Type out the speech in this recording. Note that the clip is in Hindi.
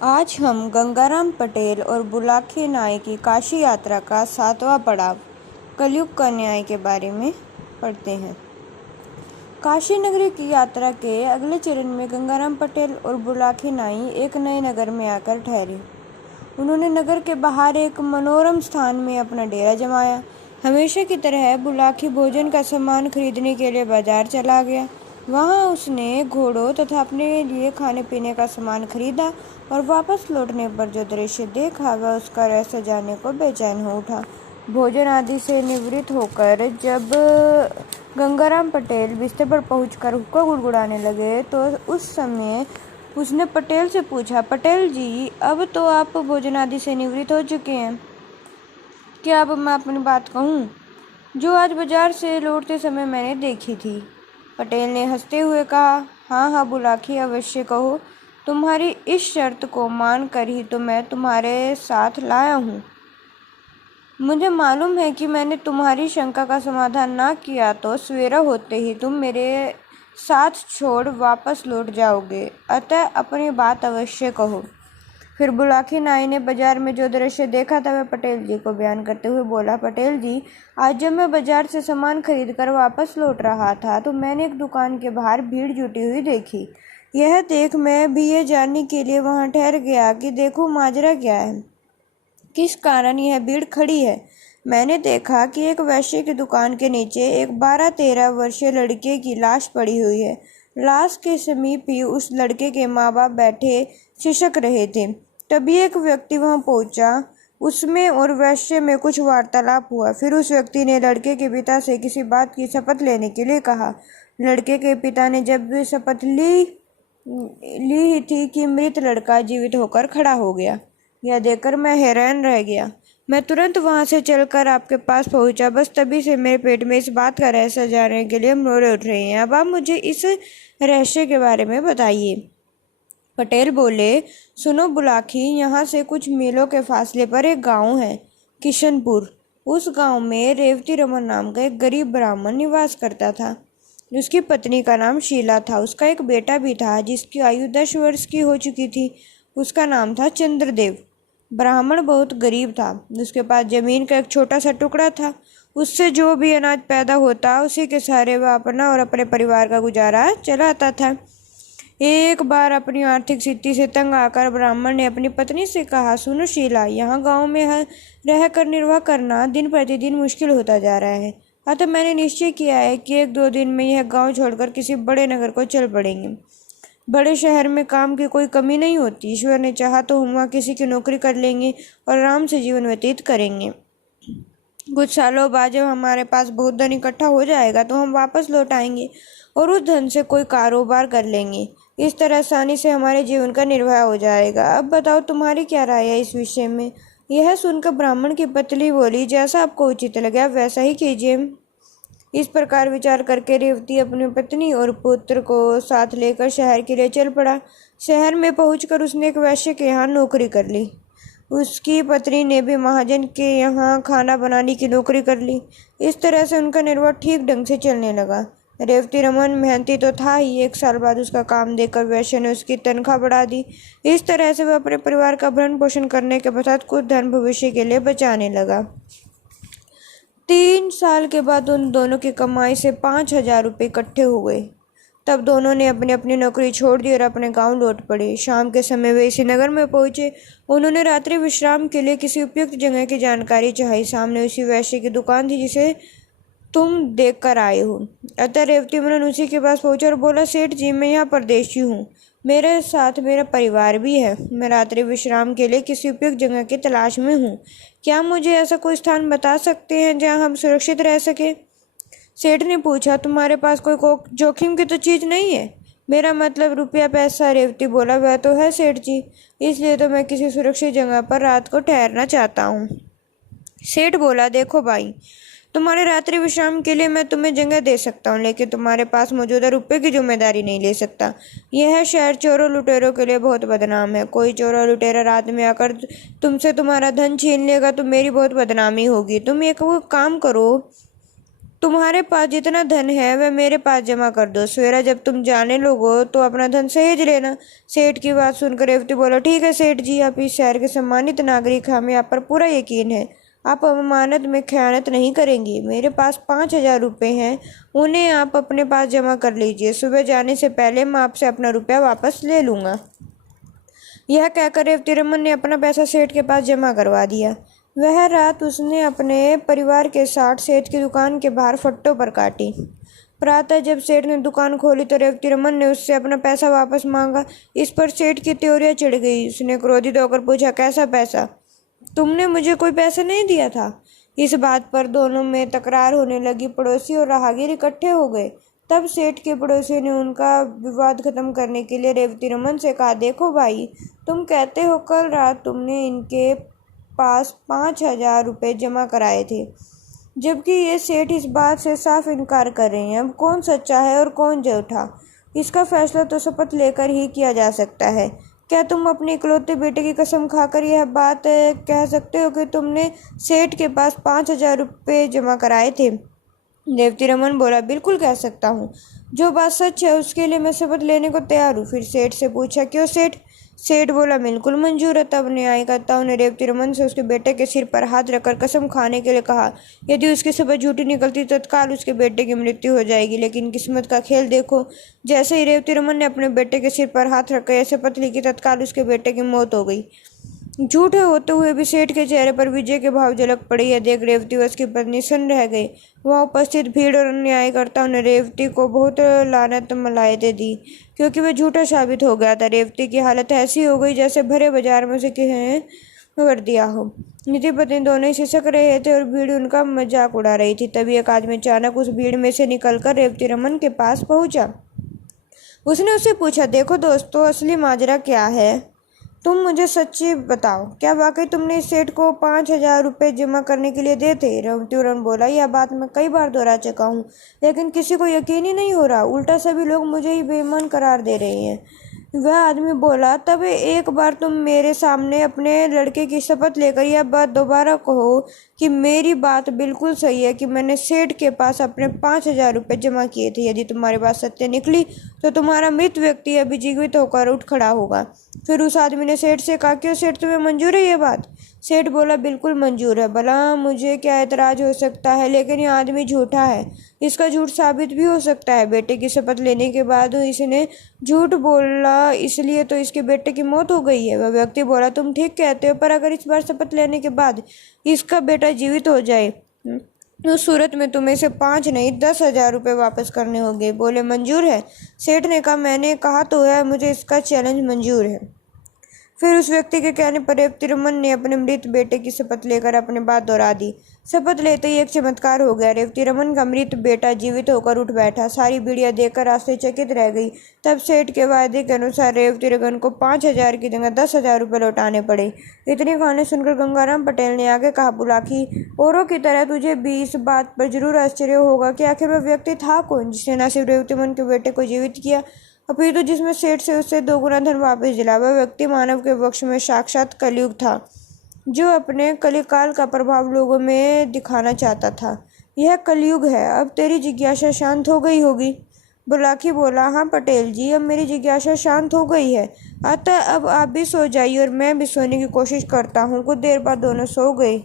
आज हम गंगाराम पटेल और बुलाकी नाई की काशी यात्रा का 7वां पड़ाव कलयुग का न्याय के बारे में पढ़ते हैं। काशी नगरी की यात्रा के अगले चरण में गंगाराम पटेल और बुलाकी नाई एक नए नगर में आकर ठहरे। उन्होंने नगर के बाहर एक मनोरम स्थान में अपना डेरा जमाया। हमेशा की तरह बुलाकी भोजन का सामान खरीदने के लिए बाजार चला गया। वहां उसने घोड़ों तथा अपने लिए खाने पीने का सामान खरीदा और वापस लौटने पर जो दृश्य देखा वह उसका रहस्य जानने को बेचैन हो उठा। भोजन आदि से निवृत्त होकर जब गंगाराम पटेल बिस्तर पर पहुंचकर हुक्का गुड़गुड़ाने लगे तो उस समय उसने पटेल से पूछा, पटेल जी, अब तो आप भोजन आदि से निवृत्त हो चुके हैं, क्या अब मैं अपनी बात कहूँ जो आज बाजार से लौटते समय मैंने देखी थी? पटेल ने हंसते हुए कहा, हाँ हाँ बुलाकी, अवश्य कहो। तुम्हारी इस शर्त को मान कर ही तो मैं तुम्हारे साथ लाया हूँ। मुझे मालूम है कि मैंने तुम्हारी शंका का समाधान ना किया तो सवेरा होते ही तुम मेरे साथ छोड़ वापस लौट जाओगे, अतः अपनी बात अवश्य कहो। फिर बुलाकी नाई ने बाजार में जो दृश्य देखा था वह पटेल जी को बयान करते हुए बोला, पटेल जी, आज जब मैं बाजार से सामान खरीद कर वापस लौट रहा था तो मैंने एक दुकान के बाहर भीड़ जुटी हुई देखी। यह देख मैं भी ये जानने के लिए वहां ठहर गया कि देखो माजरा क्या है, किस कारण यह भीड़ खड़ी है। मैंने देखा कि एक वैश्य की दुकान के नीचे एक 12-13 वर्षीय लड़के की लाश पड़ी हुई है। लाश के समीप ही उस लड़के के माँ बाप बैठे शिशक रहे थे। तभी एक व्यक्ति वहां पहुंचा। उसमें और वैश्य में कुछ वार्तालाप हुआ। फिर उस व्यक्ति ने लड़के के पिता से किसी बात की शपथ लेने के लिए कहा। लड़के के पिता ने जब शपथ ली ही थी कि मृत लड़का जीवित होकर खड़ा हो गया। यह देखकर मैं हैरान रह गया। मैं तुरंत वहां से चलकर आपके पास पहुंचा। बस तभी से मेरे पेट में इस बात का रहस्य जानने के लिए मोड़े उठ रहे हैं। अब आप मुझे इस रहस्य के बारे में बताइए। पटेल बोले, सुनो बुलाकी, यहाँ से कुछ मीलों के फासले पर एक गांव है, किशनपुर। उस गांव में रेवती रमन नाम का एक गरीब ब्राह्मण निवास करता था। उसकी पत्नी का नाम शीला था। उसका एक बेटा भी था जिसकी आयु 10 वर्ष की हो चुकी थी। उसका नाम था चंद्रदेव। ब्राह्मण बहुत गरीब था। उसके पास जमीन का एक छोटा सा टुकड़ा था। उससे जो भी अनाज पैदा होता उसी के सहारे वह अपना और अपने परिवार का गुजारा चलाता था। एक बार अपनी आर्थिक स्थिति से तंग आकर ब्राह्मण ने अपनी पत्नी से कहा, सुनो शीला, यहाँ गांव में रहकर निर्वाह करना दिन प्रतिदिन मुश्किल होता जा रहा है। अतः मैंने निश्चय किया है कि 1-2 दिन में यह गांव छोड़कर किसी बड़े नगर को चल पड़ेंगे। बड़े शहर में काम की कोई कमी नहीं होती। ईश्वर ने चाहा तो हम वहाँ किसी की नौकरी कर लेंगे और आराम से जीवन व्यतीत करेंगे। कुछ सालों बाद जब हमारे पास बहुत धन इकट्ठा हो जाएगा तो हम वापस लौट आएंगे और उस धन से कोई कारोबार कर लेंगे। इस तरह आसानी से हमारे जीवन का निर्वाह हो जाएगा। अब बताओ तुम्हारी क्या राय है इस विषय में? यह सुनकर ब्राह्मण की पत्नी बोली, जैसा आपको उचित लगे आप वैसा ही कीजिए। इस प्रकार विचार करके रेवती अपनी पत्नी और पुत्र को साथ लेकर शहर के लिए चल पड़ा। शहर में पहुंचकर उसने एक वैश्य के यहाँ नौकरी कर ली। उसकी पत्नी ने भी महाजन के यहाँ खाना बनाने की नौकरी कर ली। इस तरह से उनका निर्वाह ठीक ढंग से चलने लगा। रेवती रमन मेहनती तो था ही। 1 साल बाद उसका काम देखकर वैश्य ने उसकी तनख्वाह बढ़ा दी। इस तरह से वह अपने परिवार का भरण पोषण करने के पश्चात कुछ धन भविष्य के लिए बचाने लगा। 3 साल के बाद उन दोनों की कमाई से 5,000 रुपये इकट्ठे हो गए। तब दोनों ने अपनी अपनी नौकरी छोड़ दी और अपने गांव लौट पड़े। शाम के समय वे इसी नगर में पहुंचे। उन्होंने रात्रि विश्राम के लिए किसी उपयुक्त जगह की जानकारी चाही। सामने उसी वैश्य की दुकान थी जिसे तुम देख कर आए हो। अतः रेवती मनन उसी के पास पहुंचा और बोला, सेठ जी, मैं यहाँ परदेशी हूँ। मेरे साथ मेरा परिवार भी है। मैं रात्रि विश्राम के लिए किसी उपयुक्त जगह की तलाश में हूँ। क्या मुझे ऐसा कोई स्थान बता सकते हैं जहाँ हम सुरक्षित रह सके? सेठ ने पूछा, तुम्हारे पास कोई जोखिम की तो चीज नहीं है? मेरा मतलब रुपया पैसा। रेवती बोला, वह तो है सेठ जी, इसलिए तो मैं किसी सुरक्षित जगह पर रात को ठहरना चाहता हूँ। सेठ बोला, देखो भाई, तुम्हारे रात्रि विश्राम के लिए मैं तुम्हें जगह दे सकता हूँ, लेकिन तुम्हारे पास मौजूदा रुपये की जिम्मेदारी नहीं ले सकता। यह शहर चोरों लुटेरों के लिए बहुत बदनाम है। कोई चोर लुटेरा रात में आकर तुमसे तुम्हारा धन छीन लेगा तो मेरी बहुत बदनामी होगी। तुम एक वो काम करो, तुम्हारे पास जितना धन है वह मेरे पास जमा कर दो। सवेरा जब तुम जाने लगो तो अपना धन सहेज लेना। सेठ की बात सुनकर रेवती बोला, ठीक है सेठ जी, आप इस शहर के सम्मानित नागरिक, हमें आप पर पूरा यकीन है, आप अमानत में खयानत नहीं करेंगी। मेरे पास 5,000 रुपये हैं, उन्हें आप अपने पास जमा कर लीजिए। सुबह जाने से पहले मैं आपसे अपना रुपया वापस ले लूँगा। यह कहकर रेवती रमन ने अपना पैसा सेठ के पास जमा करवा दिया। वह रात उसने अपने परिवार के साथ सेठ की दुकान के बाहर फट्टों पर काटी। प्रातः जब सेठ ने दुकान खोली तो रेवती रमन ने उससे अपना पैसा वापस मांगा। इस पर सेठ की त्योरियां चिढ़ गई। उसने क्रोधित होकर पूछा, कैसा पैसा? तुमने मुझे कोई पैसा नहीं दिया था। इस बात पर दोनों में तकरार होने लगी। पड़ोसी और राहगीर इकट्ठे हो गए। तब सेठ के पड़ोसी ने उनका विवाद खत्म करने के लिए रेवती रमन से कहा, देखो भाई, तुम कहते हो कल रात तुमने इनके पास 5,000 रुपये जमा कराए थे, जबकि ये सेठ इस बात से साफ इनकार कर रहे हैं। अब कौन सच्चा है और कौन झूठा, इसका फैसला तो शपथ लेकर ही किया जा सकता है। क्या तुम अपने इकलौते बेटे की कसम खाकर यह बात कह सकते हो कि तुमने सेठ के पास 5,000 रुपये जमा कराए थे? रेवती रमन बोला, बिल्कुल कह सकता हूँ। जो बात सच है उसके लिए मैं शपथ लेने को तैयार हूँ। फिर सेठ से पूछा, क्यों सेठ? सेठ बोला, बिल्कुल मंजूर है। तब न्यायकर्ताओं ने रेवती रमन से उसके बेटे के सिर पर हाथ रखकर कसम खाने के लिए कहा। यदि उसकी शपथ झूठी निकलती तो तत्काल उसके बेटे की मृत्यु हो जाएगी। लेकिन किस्मत का खेल देखो, जैसे ही रेवती रमन ने अपने बेटे के सिर पर हाथ रखकर यह शपथ ली कि तत्काल उसके बेटे की मौत हो गई। झूठे होते हुए भी सेठ के चेहरे पर विजय के भाव झलक पड़ी। यह देख रेवती व उसकी पत्नी सुन्न रह गई। वहाँ उपस्थित भीड़ और न्यायकर्ताओं ने रेवती को बहुत लानत मलायते दी, क्योंकि वह झूठा साबित हो गया था। रेवती की हालत ऐसी हो गई जैसे भरे बाजार में से किसी कर दिया हो। नीति पत्नी दोनों ही सिसक रहे थे और भीड़ उनका मजाक उड़ा रही थी। तभी एक आदमी अचानक उस भीड़ में से निकलकर रेवती रमन के पास पहुंचा। उसने उससे पूछा, देखो दोस्तों, असली माजरा क्या है? तुम मुझे सच्ची बताओ, क्या वाकई तुमने इस सेठ को 5,000 रुपये जमा करने के लिए दिए थे? रेवती रमन बोला, यह बात मैं कई बार दोहरा चुका हूँ, लेकिन किसी को यकीन ही नहीं हो रहा। उल्टा सभी लोग मुझे ही बेईमान करार दे रहे हैं। वह आदमी बोला, तब एक बार तुम मेरे सामने अपने लड़के की शपथ लेकर यह बात दोबारा कहो कि मेरी बात बिल्कुल सही है कि मैंने सेठ के पास अपने 5,000 रुपये जमा किए थे। यदि तुम्हारी बात सत्य निकली तो तुम्हारा मृत व्यक्ति अभी जीवित होकर उठ खड़ा होगा। फिर उस आदमी ने सेठ से कहा, क्यों सेठ, तुम्हें मंजूर है ये बात? सेठ बोला, बिल्कुल मंजूर है। भला मुझे क्या एतराज हो सकता है, लेकिन यह आदमी झूठा है, इसका झूठ साबित भी हो सकता है। बेटे की शपथ लेने के बाद इसने झूठ बोला, इसलिए तो इसके बेटे की मौत हो गई है। वह व्यक्ति बोला, तुम ठीक कहते हो, पर अगर इस बार शपथ लेने के बाद इसका बेटा जीवित हो जाए उस सूरत में तुम्हें से 5 नहीं 10,000 रुपये वापस करने होंगे। बोले, मंजूर है? सेठ ने कहा, मैंने कहा तो है, मुझे इसका चैलेंज मंजूर है। फिर उस व्यक्ति के कहने पर रेवती रमन ने अपने मृत बेटे की शपथ लेकर अपनी बात दोहरा दी। शपथ लेते ही एक चमत्कार हो गया। रेवती रमन का मृत बेटा जीवित होकर उठ बैठा। सारी बीड़ियां देखकर आश्चर्यचकित रह गई। तब सेठ के वायदे के अनुसार रेवती रमन को 5,000 की जगह 10,000 रुपये लौटाने पड़े। इतनी कहानी सुनकर गंगाराम पटेल ने आगे कहा, बुलाकी, औरों की तरह तुझे भी इस बात पर जरूर आश्चर्य होगा कि आखिर वह व्यक्ति था कौन, जिसने न सिर्फ रेवती रमन के बेटे को जीवित किया, अभी तो जिसमें सेठ से उससे 2 गुना धन वापस दिला। वह व्यक्ति मानव के वक्ष में साक्षात कलयुग था, जो अपने कलिकाल का प्रभाव लोगों में दिखाना चाहता था। यह कलयुग है। अब तेरी जिज्ञासा शांत हो गई होगी। बुलाकी बोला, हाँ पटेल जी, अब मेरी जिज्ञासा शांत हो गई है। अतः अब आप भी सो जाइए और मैं भी सोने की कोशिश करता हूँ। कुछ देर बाद दोनों सो गए।